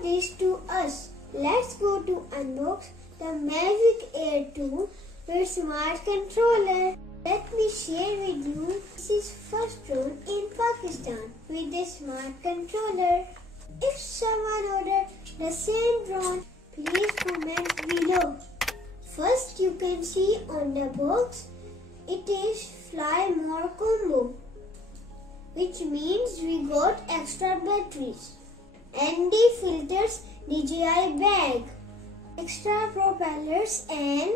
brought this to us. Let's go to unbox the Magic Air 2 with smart controller. Let me share with you, this is first drone in Pakistan with a smart controller. If someone ordered the same drone, please comment below. First you can see on the box, it is Fly More combo, which means we got extra batteries. ND filters DJI bag, extra propellers and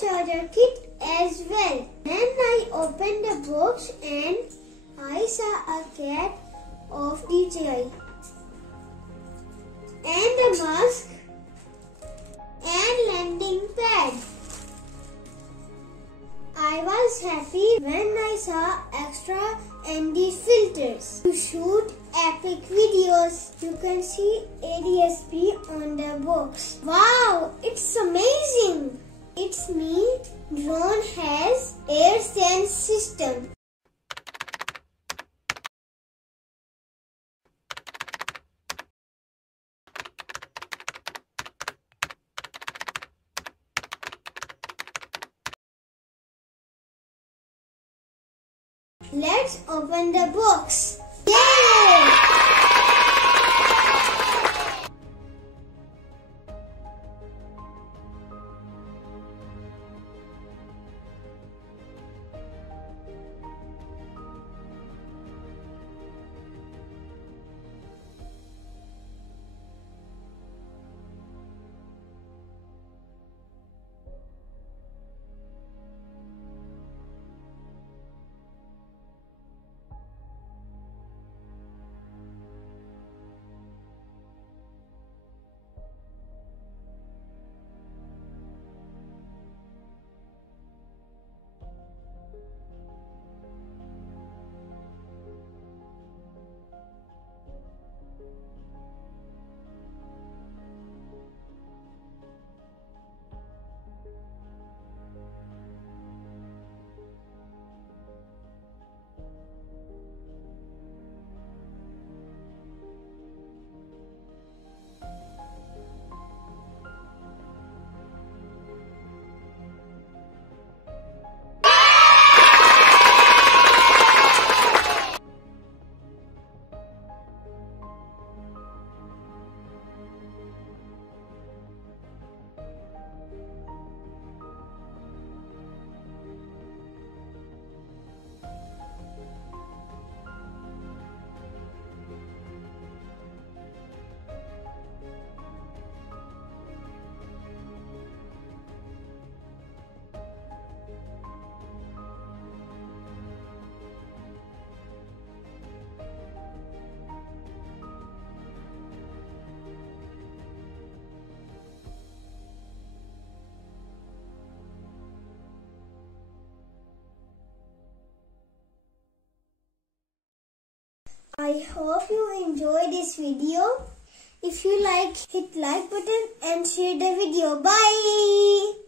charger kit as well. Then I opened the box and I saw a cat of DJI and a mask and landing pad. I was happy when I saw extra ND filters to shoot epic videos. You can see ADS-B on the box. Wow, it's amazing! It's me, drone has air sense system. Let's open the box. Yay! I hope you enjoyed this video. If you like, hit like button and share the video. Bye!